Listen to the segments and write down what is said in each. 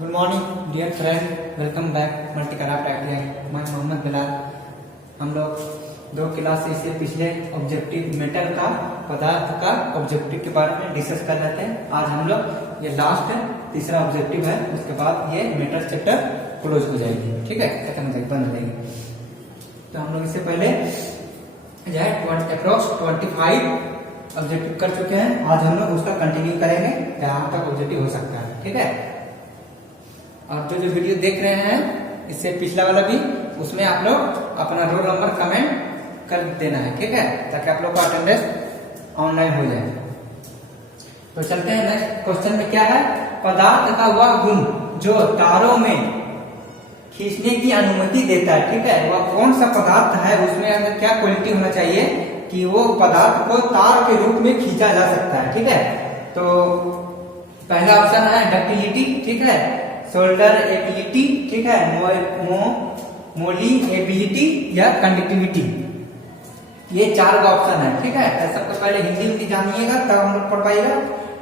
Good morning dear friend, welcome back multicraft idea. मैं मोहम्मद बिलाल। हम लोग 2 क्लास से पिछले ऑब्जेक्टिव मेटल का पदार्थ का ऑब्जेक्टिव के बारे में डिस्कस कर रहे थे। आज हम लोग ये लास्ट तीसरा ऑब्जेक्टिव है, उसके बाद ये मेटल चैप्टर क्लोज हो जाएगी। ठीक है, खत्म हो जाएगी, बंद हो जाएगी। तो हम लोग इससे पहले जो है अप्रोक्स 25 ऑब्जेक्टिव कर चुके हैं। आज हम लोग उसका कंटिन्यू करेंगे, यहाँ तक ऑब्जेक्टिव हो सकता है। ठीक है, आप जो वीडियो देख रहे हैं इससे पिछला वाला भी, उसमें आप लोग अपना रोल नंबर कमेंट कर देना है। ठीक है, ताकि आप लोग का अटेंडेंस ऑनलाइन हो जाए। तो चलते हैं नेक्स्ट क्वेश्चन में। क्या है? पदार्थ का वह गुण जो तारों में खींचने की अनुमति देता है। ठीक है, वह कौन सा पदार्थ है, उसमें अंदर क्या क्वालिटी होना चाहिए कि वो पदार्थ को तार के रूप में खींचा जा सकता है। ठीक है, तो पहला ऑप्शन है डक्टिलिटी, ठीक है, शोल्डर एबिलिटी, ठीक है, मोलिएबिलिटी या कंडक्टिविटी। ये 4 का ऑप्शन है। ठीक है, सबसे पहले हिंदी जानिएगा तब हम लोग पढ़ पाएगा।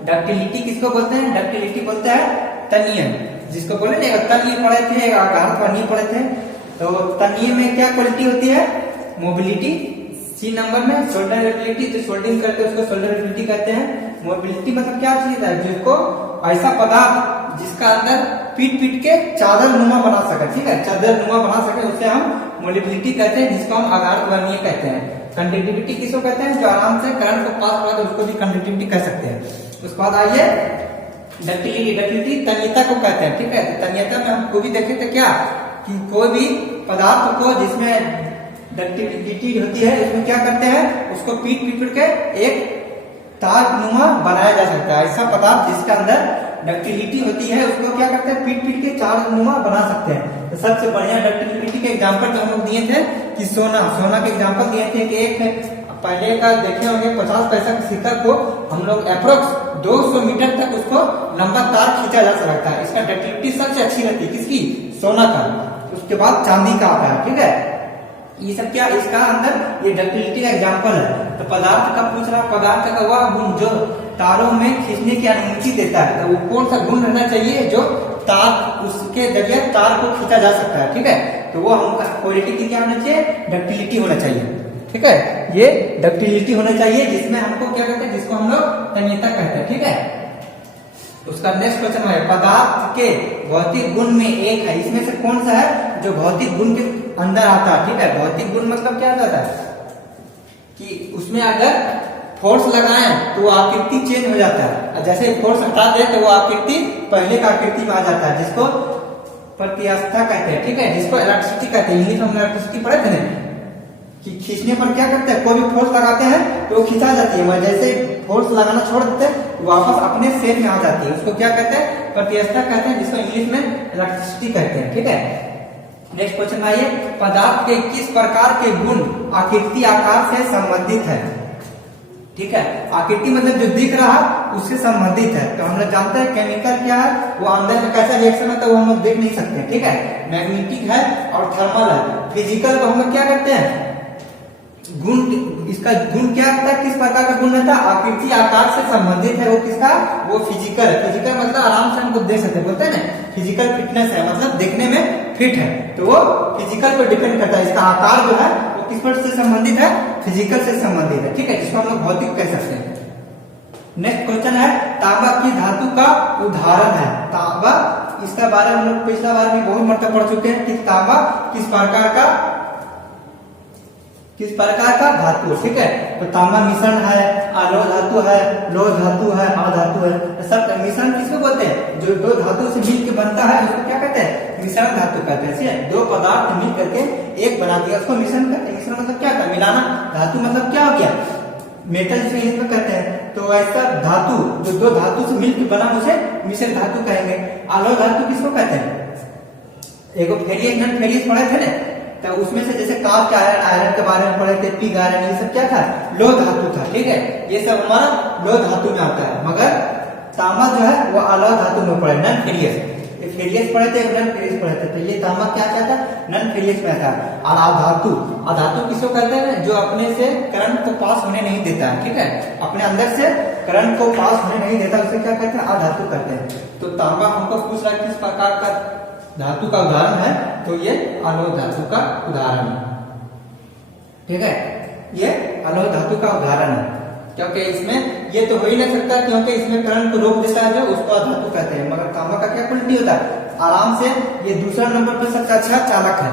डक्टिलिटी किसको बोलते हैं? डक्टिलिटी बोलते हैं तन्य, जिसको बोले ना तन्य पढ़े थे, आकार पर नहीं पढ़े थे। तो तन्य में क्या क्वालिटी होती है? मोबिलिटी। सी नंबर में शोल्डर एबिलिटी, जो शोल्डिंग करते हैं उसको शोल्डर एबिलिटी कहते हैं। मोबिलिटी मतलब क्या चीज है? जिसको ऐसा पदार्थ जिसका अंदर पीट के चादर नुमा बना सके। ठीक है, चादर नुमा बना सके, उसे हम मोबिलिटी कहते हैं, जिसको हम आकार वर्णीय कहते हैं। कंडक्टिविटी किसको कहते हैं? जो आराम से करंट को पास करा, उसको भी कंडक्टिविटी कह सकते हैं। उसके बाद आइए डक्टिलिटी। डक्टिलिटी तन्यता को कहते हैं। ठीक है, तो तन्यता में हम को भी देखे थे क्या कि कोई भी पदार्थ को जिसमें डक्टिलिटी होती है, उसमें क्या करते हैं, उसको पीट के एक तार नुमा बनाया जा सकता है। ऐसा पदार्थ जिसके अंदर डक्टिलिटी होती है उसको क्या करते हैं, पीट के चार नुमा बना सकते हैं। तो सबसे बढ़िया डक्टिलिटी के एग्जांपल जो हम लोग दिए थे कि सोना के एग्जांपल दिए थे कि एक पहले का देखे होंगे 50 पैसा के सिक्का को हम लोग अप्रोक्स 200 मीटर तक उसको लंबा तार खींचा जा सकता है। इसका डक्टिलिटी सबसे अच्छी रहती है। किसकी? सोना का। उसके बाद चांदी का आता है। ठीक है, ये सब क्या इसका अंदर ये डक्टिलिटी का एग्जांपल है। तो पदार्थ का पूछ रहा, पदार्थ का वह गुण जो तारों में खींचने की अनुमति देता है, तो वो कौन सा गुण रहना चाहिए जो तार उसके जरिए तार को खींचा जा सकता है। ठीक है, तो वो हमका क्वालिटी की क्या होना चाहिए? डक्टिलिटी होना चाहिए। ठीक है, ये डक्टिलिटी होना चाहिए, जिसमें हमको क्या कहते हैं, जिसको हम लोग तन्यता कहते हैं। ठीक है, उसका नेक्स्ट क्वेश्चन है पदार्थ के भौतिक गुण में एक है, इसमें से कौन सा है जो भौतिक गुण के अंदर आता है? ठीक है, भौतिक गुण मतलब क्या होता है कि उसमें अगर फोर्स लगाएं तो वो आकृति चेंज हो जाता है, जैसे फोर्स हटा दे तो वो आकृति पहले का आकृति में आ जाता है, जिसको प्रत्यास्थता कहते हैं। ठीक है, जिसको इलेक्ट्रिसिटी कहते हैं। इंग्लिश में हमने इलेक्ट्रिसिटी पढ़े थे ना कि खींचने पर क्या करते हैं, कोई भी फोर्स लगाते हैं तो वो खींचा जाती है, जैसे फोर्स लगाना छोड़ देते हैं वापस अपने सेट में आ जाती है। उसको क्या कहते हैं? प्रत्यास्थता कहते हैं, जिसको इंग्लिश में इलेक्ट्रिसिटी कहते हैं। ठीक है, नेक्स्ट क्वेश्चन आइए पदार्थ के किस प्रकार के गुण आकृति आकार से संबंधित है? ठीक है, आकृति मतलब जो दिख रहा उससे संबंधित है। तो हम लोग जानते हैं केमिकल क्या है, वो अंदर में कैसा रिएक्शन है तो वो हम लोग देख नहीं सकते। ठीक है, मैग्नेटिक है और थर्मल है। फिजिकल को हम लोग क्या करते हैं, गुण, इसका गुण क्या होता है, किस प्रकार का गुण रहता है? आकृति आकार से संबंधित है। वो किसका? वो फिजिकल है। फिजिकल मतलब आराम से हमको देख सकते, बोलते हैं ना फिजिकल फिटनेस है, मतलब देखने में फिट है, तो वो फिजिकल पर डिपेंड करता है। इसका आकार जो है वो किस पर से संबंधित है? फिजिकल से संबंधित है। ठीक है, जिसको हम लोग भौतिक कह सकते हैं। नेक्स्ट क्वेश्चन है तांबा की धातु का उदाहरण है। तांबा, इसका बारे में हम लोग पिछला बार में बहुत मरतब पढ़ चुके हैं कि तांबा किस प्रकार का धातु। ठीक है, तो तांबा मिश्रण है, अलोह धातु है, लोह धातु है, अधातु है। सब मिश्रण किसको बोलते हैं? जो 2 धातु से मिलकर बनता है उसको क्या कहते हैं? मिश्रण धातु कहते हैं। 2 पदार्थ मिल करके एक बना दिया उसको मिश्रण कहते हैं। मिश्रण मतलब क्या है? मिलाना। धातु मतलब क्या हो गया? मेटल जिसे इंग्लिश में कहते हैं। तो ऐसा धातु जो 2 धातु से मिलकर बना उसे मिश्र धातु कहेंगे। अलोह धातु किसको कहते हैं? एगो फेरियस नॉन फेरियस पढ़े थे ना, तो उसमें से जैसे कास्ट आयरन के बारे में पढ़े थे, पिग आयरन, ये सब क्या था? लोह धातु था। ठीक है, ये सब हमारा लोह धातु में आता है। मगर तांबा जो है वो अलोह धातु में पड़े, नॉन फेरियस। फेरियस पढ़े थे, नॉन फेरियस पढ़े थे। तो ये तांबा क्या था? नॉन फेरियस में आता है। और अधातु किसको कहते हैं? जो अपने से करंट को पास होने नहीं देता है। ठीक है, अपने अंदर से करंट को पास होने नहीं देता उसे क्या कहते हैं, अधातु कहते हैं। तो तांबा हमको पूछ रहा है किस प्रकार का धातु का उदाहरण है, तो ये अलोह धातु का उदाहरण है। ठीक है, ये अलोह धातु का उदाहरण है, क्योंकि इसमें ये तो हो ही नहीं सकता, क्योंकि इसमें करंट को रोक देता है जो, उसको अधातु कहते हैं। मगर तांबा का क्या क्वालिटी होता है, आराम से ये दूसरा नंबर पर सबसे अच्छा चालक है,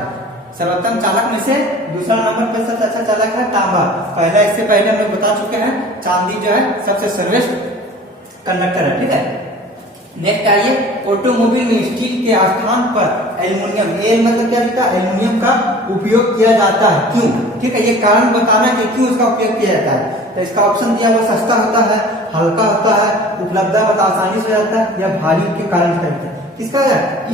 सर्वोत्तम चालक में से दूसरा नंबर पर सबसे अच्छा चालक है तांबा। पहला, इससे पहले हम लोग बता चुके हैं, चांदी जो है सबसे सर्वश्रेष्ठ कंडक्टर है। ठीक है, नेक्स्ट आइए, ऑटोमोबाइल में स्टील के स्थान पर एल्युमिनियम, ए मतलब क्या लिखा, एल्युमिनियम का उपयोग किया जाता है, क्यों? ठीक है, ये कारण बताना कि क्यों इसका उपयोग किया जाता है। तो इसका ऑप्शन दिया हुआ, सस्ता होता है, हल्का होता है, उपलब्धता होता है, आसानी से जाता है, या भारी के कारण करते हैं। किसका,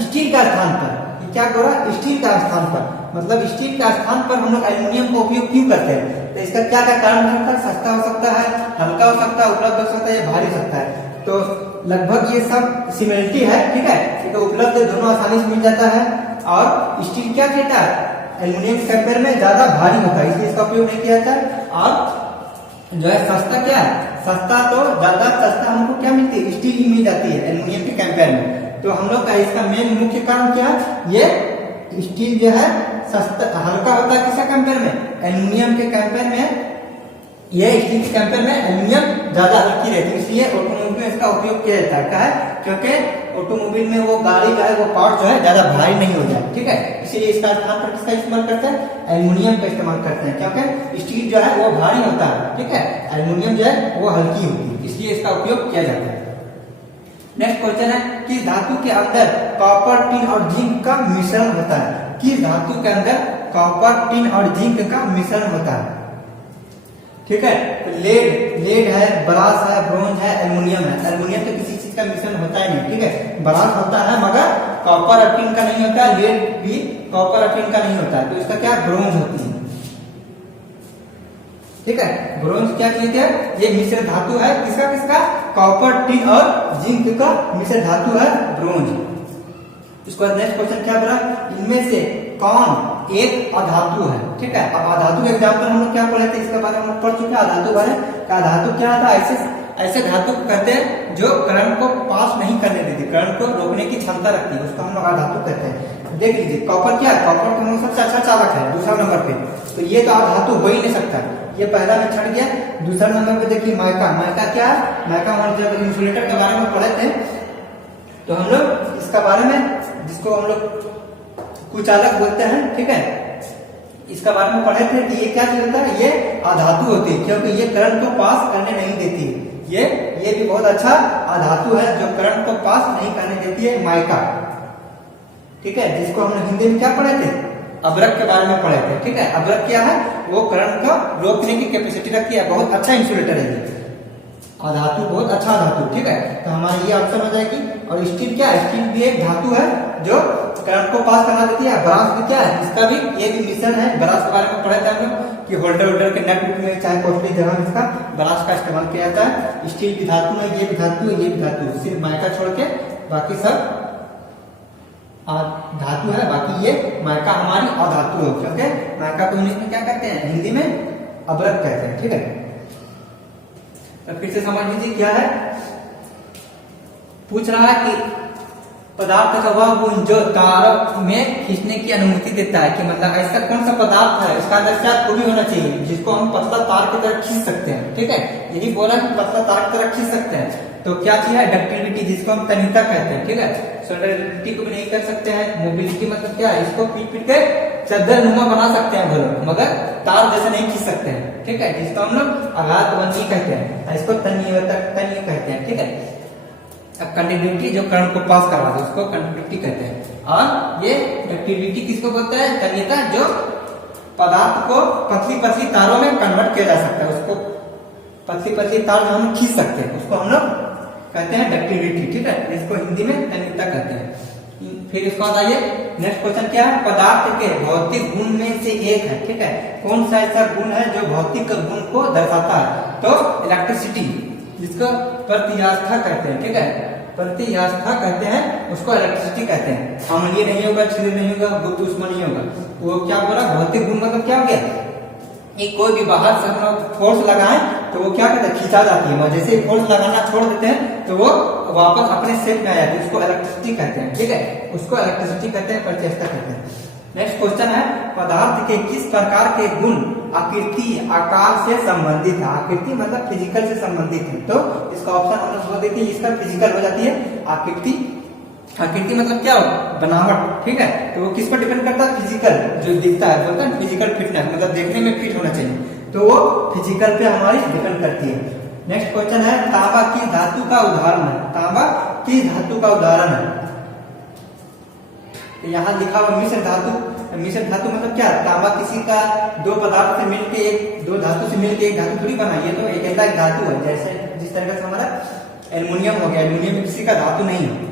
स्टील का स्थान पर, क्या करा, स्टील का स्थान पर, मतलब स्टील का स्थान पर हम लोग एल्युमिनियम का उपयोग क्यों करते हैं। तो इसका क्या क्या कारण हो सकता है, सस्ता हो सकता है, हल्का हो सकता है, उपलब्ध हो सकता है, या भारी हो सकता है। तो लगभग ये सब सिमिलरिटी है। ठीक है, क्योंकि उपलब्ध दोनों आसानी से मिल जाता है, और स्टील क्या कहता है, एल्युमिनियम के कंपेयर में ज्यादा भारी होता है, इसलिए इसका उपयोग नहीं किया जाता। और जो है सस्ता, क्या है सस्ता, तो ज्यादा सस्ता हमको क्या मिलती है, स्टील ही मिल जाती है एल्युमिनियम के कंपेयर में। तो हम लोग का इसका मेन मुख्य कारण क्या है, ये स्टील जो है सस्ता, हल्का होता है, किसके कंपेयर में, एल्युमिनियम के कंपेयर में। ये स्टील के कंपेयर में एल्युमिनियम ज्यादा हल्की रहती है, इसलिए ऑटोमोबाइल में इसका उपयोग किया जाता है। क्या है, क्योंकि ऑटोमोबाइल में वो गाड़ी जो है, वो पार्ट जो है ज्यादा भारी नहीं हो जाए। ठीक है, इसलिए इसका स्थान पर किसका इस्तेमाल करते हैं, एल्युमिनियम का इस्तेमाल करते हैं, क्योंकि स्टील जो है वो भारी होता है। ठीक है, एल्युमिनियम जो है वो हल्की होती है, इसलिए इसका उपयोग किया जाता है। नेक्स्ट क्वेश्चन है, किस धातु के अंदर कॉपर, टिन और जिंक का मिश्रण होता है। किस धातु के अंदर कॉपर, टिन और जिंक का मिश्रण होता है। ठीक है, तो लेड है, ब्रास है, ब्रोंज है, एल्युमिनियम है। एल्युमिनियम तो किसी चीज का मिश्रण होता ही नहीं। ठीक है, ब्रास होता है, मगर कॉपर और टिन का नहीं होता है, लेड भी कॉपर और टिन का नहीं होता है, तो इसका क्या, ब्रोंज होती है। ठीक है, ब्रोंज क्या चीज है, ये मिश्र धातु है, किसका किसका, कॉपर, टिन और जिंक का मिश्र धातु है ब्रोंज। इसके बाद नेक्स्ट क्वेश्चन क्या बोला, इनमें से कौन एक अधातु है। ठीक है, अब अधातु के एग्जाम्पल हम लोग क्या पढ़े थे, इसके बारे में हम लोग पढ़ चुके हैं। अधातु बारे का, अधातु क्या था, ऐसे धातु को कहते हैं जो करंट को पास नहीं करने देती, करंट को रोकने की क्षमता रखती है, उसको हम लोग अधातु कहते हैं। देख लीजिए, कॉपर क्या है, कॉपर तो हम लोग सबसे अच्छा चालक है दूसरा नंबर पे, तो ये तो अधातु हो ही नहीं सकता, ये पहला में छट गया। दूसरा नंबर पे देखिए माइका, माइका क्या है, माइका हम जब इंसुलेटर के बारे में पढ़े थे, तो हम लोग इसका बारे में, जिसको हम लोग कुचालक बोलते हैं। ठीक है, इसका बारे में पढ़े थे कि ये क्या होता है, ये अधातु होती है, क्योंकि ये करंट को पास करने नहीं देती है। ये भी बहुत अच्छा अधातु है जो करंट को पास नहीं करने देती है, माइका। ठीक है, जिसको हम हिंदी में क्या पढ़े थे, अभ्रक के बारे में पढ़े थे। ठीक है, अभ्रक क्या है, वो करंट को रोकने की कैपेसिटी रखती है, बहुत अच्छा इंसुलेटर है ये अधातु, बहुत अच्छा धातु। ठीक है, तो हमारी ये ऑप्शन हो जाएगी। और स्टील क्या है, स्टील भी एक धातु है जो करंट को पास करना देती है। ब्रास भी क्या है, इसका भी ये भी मिश्रण है। ब्रास के बारे में पढ़े थे हम लोग कि होल्डर के नट में चाहे कॉस्टली जगह में इसका ब्रास का इस्तेमाल किया जाता है। स्टील भी धातु है, ये भी धातु है, ये भी धातु है, सिर्फ माइका छोड़ के बाकी सब धातु है। बाकी ये माइका हमारी अधातु है, क्योंकि माइका को इंग्लिश में क्या कहते हैं, हिंदी में अभ्रक कहते हैं। ठीक है, तो फिर से समझ लीजिए क्या है, पूछ रहा है कि पदार्थ का वह गुण जो तार में खींचने की अनुमति देता है, कि मतलब ऐसा कौन सा पदार्थ है, इसका अंदर क्या खूबी होना चाहिए जिसको हम पतला तार की तरह खींच सकते हैं। ठीक है, यही बोला कि पतला तार की तरह खींच सकते हैं। तो क्या चीज है, डक्टिलिटी, जिसको हम तन्यता कहते हैं। ठीक है, सोल्डरिटी को भी नहीं कर सकते हैं। मोबिलिटी मतलब क्या है, इसको पीट पीट के चद्दर नुमा बना सकते हैं घरों, मगर तार जैसे नहीं खींच सकते हैं। ठीक है, जिसको हम लोग आघातबंदी कहते हैं, इसको तन्य कहते हैं। ठीक है, अब कंडक्टिविटी जो करंट को पास करवाते हैं उसको कंडक्टिविटी कहते हैं। और ये डक्टिलिटी किसको बोलते हैं, तन्यता, जो पदार्थ को पतली पतली तारों में कन्वर्ट किया जा सकता है, उसको पतली पतली तार जो हम खींच सकते हैं उसको हम लोग कहते हैं डक्टिलिटी। ठीक है, इसको हिंदी में तन्यता कहते हैं। फिर इसके बाद आइए नेक्स्ट क्वेश्चन क्या है, पदार्थ के भौतिक गुण में से एक है। ठीक है, कौन सा ऐसा गुण है जो भौतिक गुण को दर्शाता है, तो इलेक्ट्रिसिटी, जिसको प्रतियास्था कहते हैं। ठीक है, प्रतियास्था कहते हैं, उसको इलेक्ट्रिसिटी कहते हैं। अम्लीय नहीं होगा, क्षीर नहीं होगा, गुप्त ऊष्मा नहीं होगा। वो क्या बोला, भौतिक गुण मतलब क्या हो गया, कोई भी बाहर से हम लोग फोर्स लगाएं तो वो क्या करता है, खींचा जाती है। जैसे फोर्स लगाना छोड़ देते हैं तो वो वापस अपने शेप में आ जाती है, उसको इलेक्ट्रिसिटी कहते हैं। ठीक है, उसको इलेक्ट्रिसिटी कहते हैं, प्रतिष्ठा कहते हैं। नेक्स्ट क्वेश्चन है, पदार्थ के किस प्रकार के गुण आकृति आकार से संबंधित है? आकृति मतलब फिजिकल से संबंधित है, तो इसका ऑप्शन हम लोग देते हैं, इसका फिजिकल हो जाती है आकृति। आकृति मतलब क्या हो, बनावट। ठीक है, तो वो किस पर डिपेंड करता है, फिजिकल जो दिखता है, बोलते हैं फिजिकल फिटनेस, मतलब देखने में फिट होना चाहिए, तो वो फिजिकल पे हमारी डिपेंड करती है। नेक्स्ट क्वेश्चन है, तांबा की धातु का उदाहरण है? तांबा की धातु का उदाहरण है, यहाँ लिखा हुआ मिश्र धातु। मिश्र धातु मतलब क्या, तांबा किसी का दो पदार्थ से मिलके दो धातु से मिलके एक धातु थोड़ी बनाई है, तो एक ऐसा एक धातु है। जैसे जिस तरह से हमारा एल्युमिनियम हो गया, एल्युमिनियम में किसी का धातु नहीं है।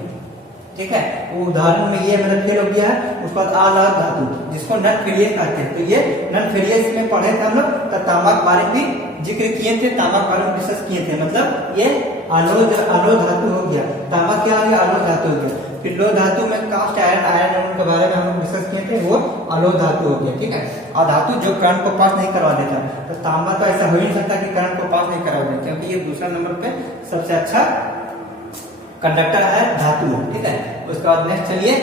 ठीक है, वो उदाहरण में ये मतलब फेल हो गया है। उसके बाद आलोह धातु, जिसको नन फेलियस कहते हैं, तो ये नन फेलियस में पढ़े थे हम लोग, तो तांबा के बारे में भी जिक्र किए थे, तांबा के बारे में डिस्कस किए थे। मतलब ये आलोह धातु हो गया, तांबा क्या हो गया, आलोह धातु हो गया। फिर लोह धातु में कास्ट आयरन के बारे में हम लोग डिस्कस किए थे, वो आलोह धातु हो गया। ठीक है, और धातु जो करंट को पास नहीं करवा देता, तो तांबा तो ऐसा हो ही नहीं सकता कि करंट को पास नहीं करवा देता, क्योंकि ये दूसरा नंबर पे सबसे अच्छा कंडक्टर है, धातु। ठीक है, उसके बाद नेक्स्ट चलिए,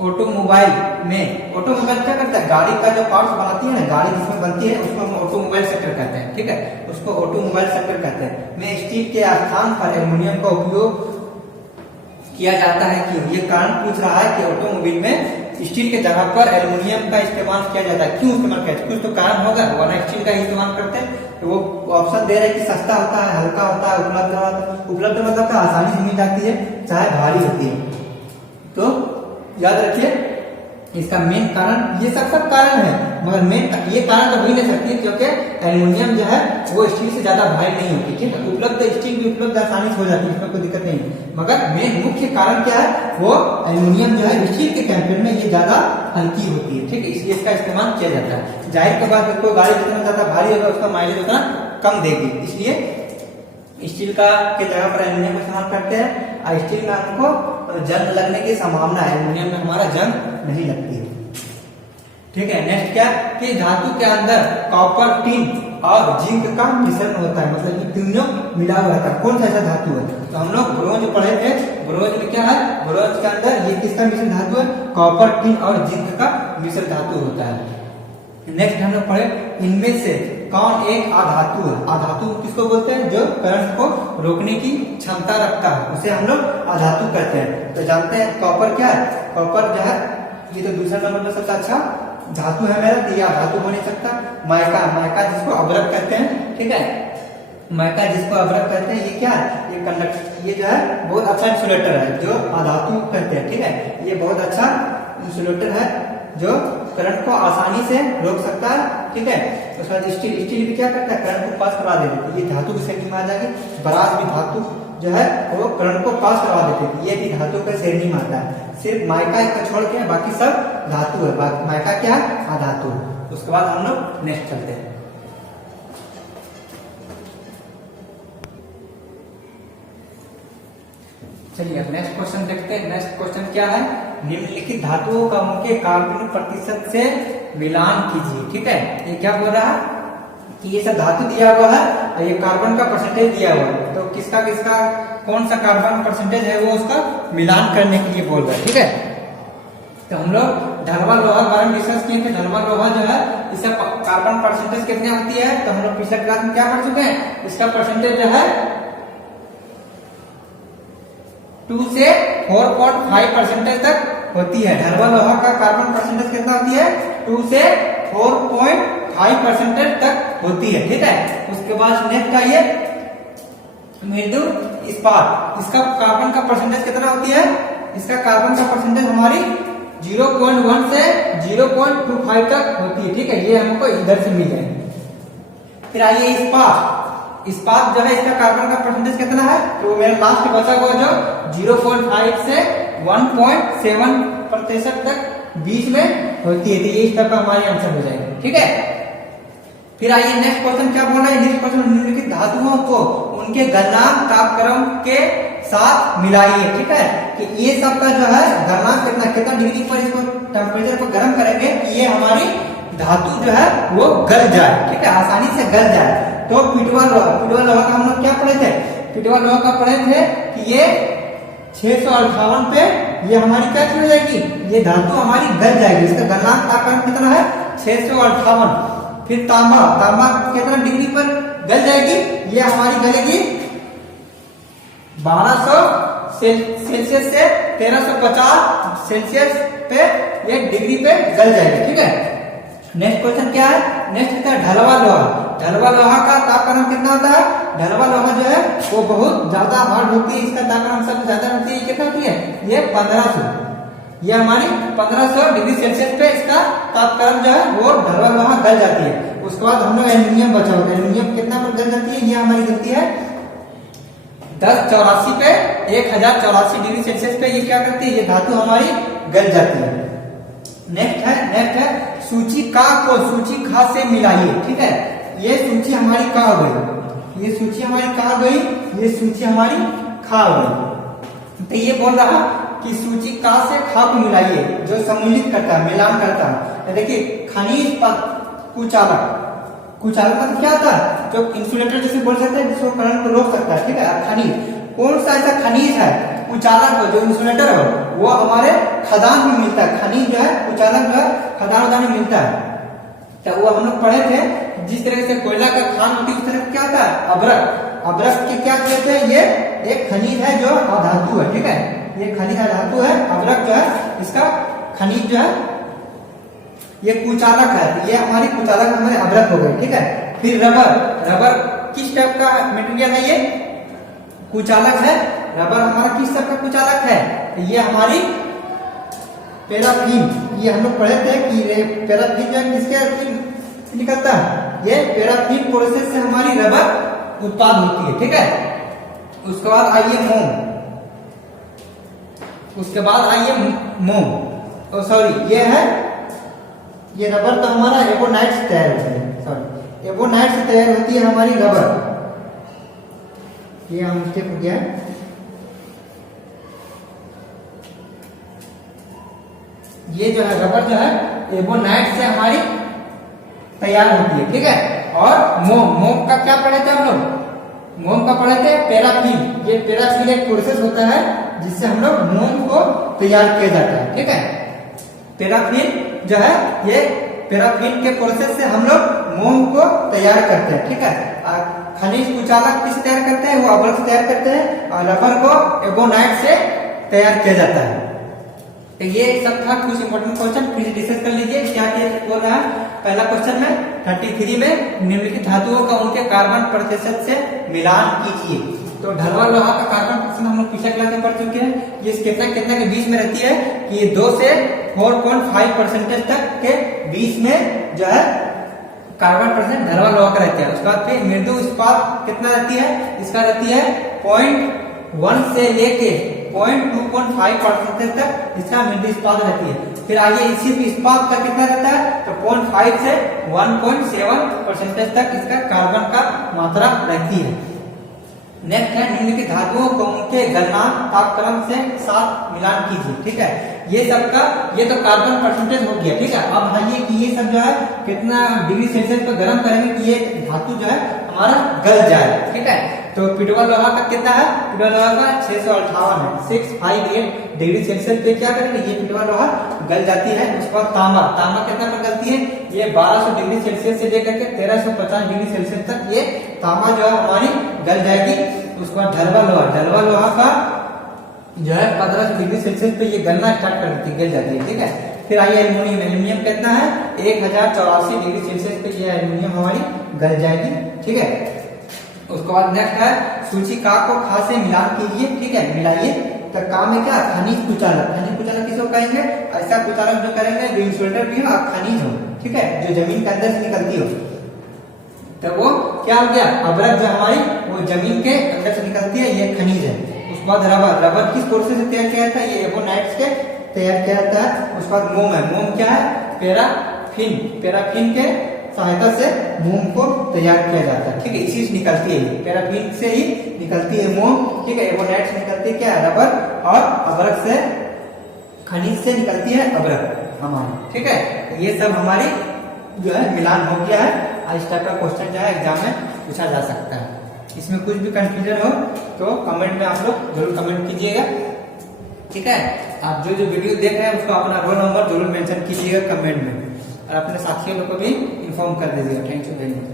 ऑटोमोबाइल में, ऑटोमोबाइल क्या करता है, गाड़ी का जो पार्ट्स बनाती है ना, गाड़ी जिसमें बनती है उसको हम ऑटोमोबाइल सेक्टर कहते हैं। ठीक है, उसको ऑटोमोबाइल सेक्टर कहते हैं। में स्टील के स्थान पर एल्युमिनियम का उपयोग किया जाता है। क्यों, ये कारण पूछ रहा है कि ऑटोमोबाइल में स्टील के जगह पर एल्युमिनियम का इस्तेमाल किया जाता है, क्यों इस्तेमाल किया जाता है, कुछ तो कारण होगा, वरना स्टील का इस्तेमाल करते हैं। तो वो ऑप्शन दे रहे हैं कि सस्ता होता है, हल्का होता है, उपलब्ध मतलब का आसानी से मिल जाती है, चाहे भारी होती है। तो याद रखिए, इसका मेन कारण, ये सब कारण है, मगर मेन ये कारण तो हो ही नहीं सकती, क्योंकि एल्युमिनियम जो है वो स्टील से ज्यादा भारी नहीं होती। ठीक है, उपलब्ध स्टील भी उपलब्ध आसानी से हो जाती है, इसमें कोई दिक्कत नहीं, मगर मेन मुख्य कारण क्या है, वो एल्युमिनियम जो है स्टील के कंपेयर में ये ज्यादा हल्की होती है। ठीक है, इसलिए इसका इस्तेमाल किया जाता है। जाहिर के बाद कोई गाड़ी जितना ज्यादा भारी होगा उसका माइलेज उतना कम देगी, इसलिए स्टील का के जगह पर एल्युमिनियम का इस्तेमाल करते हैं। और स्टील में हमको जंग लगने की संभावना है, एल्युमिनियम में हमारा जंग नहीं लगती है। ठीक है, नेक्स्ट क्या, कि धातु के अंदर कॉपर, टिन और जिंक का मिश्रण होता है, मतलब ये तीनों मिला हुआ था। कौन सा ऐसा धातु है, तो हम लोग ब्रोंज पढ़े थे, ब्रोंज में क्या है, ब्रोंज के अंदर ये किसका मिश्रण धातु है, कॉपर, टिन और जिंक का मिश्रण धातु होता है। नेक्स्ट हम लोग पढ़े, इनमें से कौन एक अधातु है? अधातु किसको बोलते हैं, जो करंट को रोकने की क्षमता रखता है, उसे हम लोग अधातु कहते हैं। तो जानते हैं कॉपर क्या है, कॉपर जो है ये तो दूसरा नंबर पर सबसे अच्छा धातु है मेरा, तो यह धातु हो नहीं सकता। माइका, माइका जिसको अभ्रक कहते हैं। ठीक है, माइका जिसको अभ्रक कहते हैं, ये क्या है, ये कंडक्टर, ये जो है बहुत अच्छा इंसुलेटर है, जो अधातु कहते हैं। ठीक है, ये बहुत अच्छा इंसुलेटर है जो करंट को आसानी से रोक सकता है। ठीक है, उसके बाद स्टील, स्टील भी क्या करता है, करंट को पास करा देती है, ये धातु की श्रेणी में आ जाएगी। बरास भी धातु जो है वो करंट को पास करवा देती है, ये भी धातु के श्रेणी में आता है। सिर्फ माइका एक छोड़ के बाकी सब धातु है। माइका क्या है, अधातु। उसके बाद हम लोग नेक्स्ट चलते हैं। चलिए अब नेक्स्ट क्वेश्चन देखते हैं। नेक्स्ट क्वेश्चन क्या है, निम्नलिखित धातुओं का उनके कार्बन प्रतिशत से मिलान कीजिए। ठीक है, ये क्या बोल रहा है कि ये सब धातु दिया हुआ है और ये कार्बन का परसेंटेज दिया हुआ है, तो किसका किसका कौन सा कार्बन परसेंटेज है वो उसका मिलान करने के लिए बोल रहा है। ठीक है, तो हम लोग ढलवा लोहा के बारे में डिस्कस किए थे। ढलवा लोहा जो है इसका कार्बन परसेंटेज कितनी होती है, तो हम लोग पिछले क्लास में क्या पढ़ चुके हैं, इसका परसेंटेज जो है 2 से 4.5% तक होती है। ढलवा लोहा का कार्बन परसेंटेज कितना होती है, 2 से 4.5% तक होती है। ठीक है, उसके बाद नेक्स्ट आइए मृदु इस्पात, इसका कार्बन का परसेंटेज कितना होती है, इसका कार्बन का परसेंटेज हमारी 0.1 से 0.25 तक होती है। ठीक है, ये हमको इधर से मिल जाएंगे। फिर आइए इस्पात, इस्पात जो है इसका कार्बन का परसेंटेज कितना है, तो मेरा लास्ट बचा हुआ जो 0.5 से 1.7% तक बीच में होती है, तो ये इस तरह का हमारे आंसर हो जाएगा। ठीक है, फिर आइए नेक्स्ट क्वेश्चन क्या बोल रहा है, नेक्स्ट क्वेश्चन निम्नलिखित धातुओं को उनके गलनांक तापक्रम के साथ मिलाइए। ठीक है, कि ये सब का जो है गलनांक कितना कितना डिग्री पर इसको टेम्परेचर पर गर्म करेंगे कि ये हमारी धातु जो है वो गल जाए। ठीक है, आसानी से गल जाए। तो पिटवा लोहा का हम लोग क्या पढ़े थे, पिटवा लोहा का पढ़े थे कि ये 658 पे ये हमारी क्या हो जाएगी, ये धातु हमारी गल जाएगी। इसका गलनांक तापमान कितना है 658। फिर तांबा कितना डिग्री पर गल जाएगी, ये हमारी गलेगी 1200 सेल्सियस से 1350 सेल्सियस पे ये डिग्री पे गल जाएगी। ठीक है, नेक्स्ट क्वेश्चन क्या है, नेक्स्ट है ढलवा लोहा। ढलवा लोहा का तापमान कितना होता है, ढलवा लोहा जो है वो बहुत ज्यादा हार्ड होती है, इसका तापमान सबसे ज्यादा होती है, कितना होती है ये 1500, ये हमारी 1500 डिग्री सेल्सियस पे इसका तापमान जो है वो ढलवा लोहा गल जाती है। उसके बाद हम लोग एल्यूमिनियम बचा होता है, एल्यूमिनियम कितना पर गल जाती है, ये हमारी गलती है 1084 पे 1084 डिग्री सेल्सियस पे ये क्या करती है, ये धातु हमारी गल जाती है। नेक्स्ट है सूची का को सूची खा से मिलाइए। ठीक है, ये सूची हमारी का हो गई, ये सूची हमारी का हो गई, ये सूची हमारी खा हो गई। तो ये बोल रहा कि सूची का से खा को मिलाइए, जो सम्मिलित करता है, मिलान करता है। देखिए खनिज कुचालक मतलब क्या था, जो इंसुलेटर जैसे बोल सकते हैं, जिसको करंट को रोक सकता है। ठीक है, खनिज कौन सा ऐसा खनिज है कुचालक हो, जो इंसुलेटर हो, वो हमारे खदान में मिलता है। खनिज जो है कुचालक जो है खदान में मिलता है। तो वो हम लोग पढ़े थे, जिस तरह से कोयला का खान होती है उस तरह क्या था अब्रक के क्या कहते हैं, ये एक खनिज है जो अधातु है। ठीक है, ये खनिज अधातु है। अब्रक जो है इसका खनिज जो है ये कुचालक है, ये हमारी कुचालक हमारे अब्रक हो गए। ठीक है, फिर रबर किस टाइप का मटेरियल है, ये कुचालक है। रबर हमारा किस टाइप का कुचालक है, ये हमारी पैराफिन, ये हम लोग पढ़े थे कि पैराफिन जो किसके निकलता है, ये पैराफिन प्रोसेस से हमारी रबर उत्पाद होती है। ठीक है, उसके बाद आइए मोम, ये रबर तो हमारा एबोनाइट से तैयार होती है, एबोनाइट से तैयार होती है हमारी रबर। ये हम स्टेप हो गया, ये जो है रबर जो है एबोनाइट से हमारी तैयार होती है। ठीक है, और मोम का क्या पढ़े थे हम लोग, मोम का पढ़े थे पैराफिन। ये पैराफिन एक प्रोसेस होता है जिससे हम लोग मोम को तैयार किया जाता है। ठीक है, पैराफिन जो है ये पैराफिन के प्रोसेस से हम लोग मोम को तैयार करते हैं। ठीक है, खनिज कुचालक किस तैयार करते हैं, वो अब्रक से तैयार करते हैं, और रबर को एबोनाइट से तैयार किया जाता है। तो ये सब था कुछ इंपॉर्टेंट क्वेश्चन, फिर डिस्कस कर लीजिए क्या बोल रहा है। पहला क्वेश्चन में 33 में निम्नलिखित धातुओं का उनके कार्बन प्रतिशत से मिलान कीजिए। तो ढलवा लोहा का कार्बन प्रतिशत हम लोग पिछले क्लास में पढ़ चुके हैं। ये कितना के बीच में रहती है कि ये 2 से 4.5% तक के बीच में जो है कार्बन प्रतिशत ढलवा लोहा का रहती है। उसके बाद फिर मृदु इस्पात कितना रहती है, इसका रहती है 0.1 से लेके 0.25% तक इसका मृदु इस्पात रहती है। फिर आगे इसी इस्पात का कितना रहता है, तो 0.5 से 1.7% तक इसका कार्बन का मात्रा रहती है। नेक्स्ट है निम्नलिखित धातुओं को उनके गलनांक तापक्रम से साथ मिलान कीजिए। ठीक है, ये तो कार्बन परसेंटेज हो गया। ठीक है, अब है कि ये सब जो है कितना डिग्री सेल्सियस पर गर्म करेंगे कि ये धातु जो है हमारा गल जाए। ठीक है, तो पिटवा लोहा का कितना है, पिटवा लोहा का 658 है, 658 डिग्री सेल्सियस पे क्या करेंगे, ये पिटवा लोहा गल जाती है। उसके बाद तांबा कितना पर गलती है, ये 1200 डिग्री सेल्सियस से लेकर के 1350 डिग्री सेल्सियस तक ये तांबा जो है हमारी गल जाएगी। उसके बाद ढलवा लोहा का जो है 1500 डिग्री सेल्सियस पे ये गलना स्टार्ट कर देती है, गल जाती है। ठीक है, फिर आइए एल्यूमिनियम कितना है, 1084 डिग्री सेल्सियस पे ये एल्यूमिनियम हमारी गल जाएगी। ठीक है, उसके बाद नेक्स्ट है सूची का को खा से मिलान कीजिए। ठीक है, मिलाइए। तो काम है क्या, खनिज कुचालक किसको कहेंगे, ऐसा कुचालक जो करेंगे जो इंसुलेटर भी हो और खनिज हो। ठीक है, जो जमीन के अंदर से निकलती हो, तो वो क्या हो गया, अब्रक जो हमारी वो जमीन के अंदर से निकलती है, ये खनिज है। उसके बाद रबर किस प्रोसेस से तैयार किया जाता है, ये एबोनाइट से तैयार किया जाता है। उसके बाद मोम क्या है, पैराफिन के सहायता से मोम को तैयार किया जाता है। ठीक है, इसी से निकलती है, पैराफिन से ही निकलती है मोम। ठीक है, एबोनाइट से निकलती है क्या, रबर, और अब्रक से खनिज से निकलती है अब्रक हमारी। ठीक है, ये सब हमारी जो है मिलान हो गया है। इस टाइप का क्वेश्चन जो है एग्जाम में पूछा जा सकता है। इसमें कुछ भी कंफ्यूजन हो तो कमेंट में आप लोग जरूर कमेंट कीजिएगा, ठीक है। आप जो जो वीडियो देख रहे हैं उसको अपना रोल नंबर जरूर मेंशन कीजिएगा कमेंट में, और अपने साथियों लोग को भी इन्फॉर्म कर दीजिएगा। Thank you very much.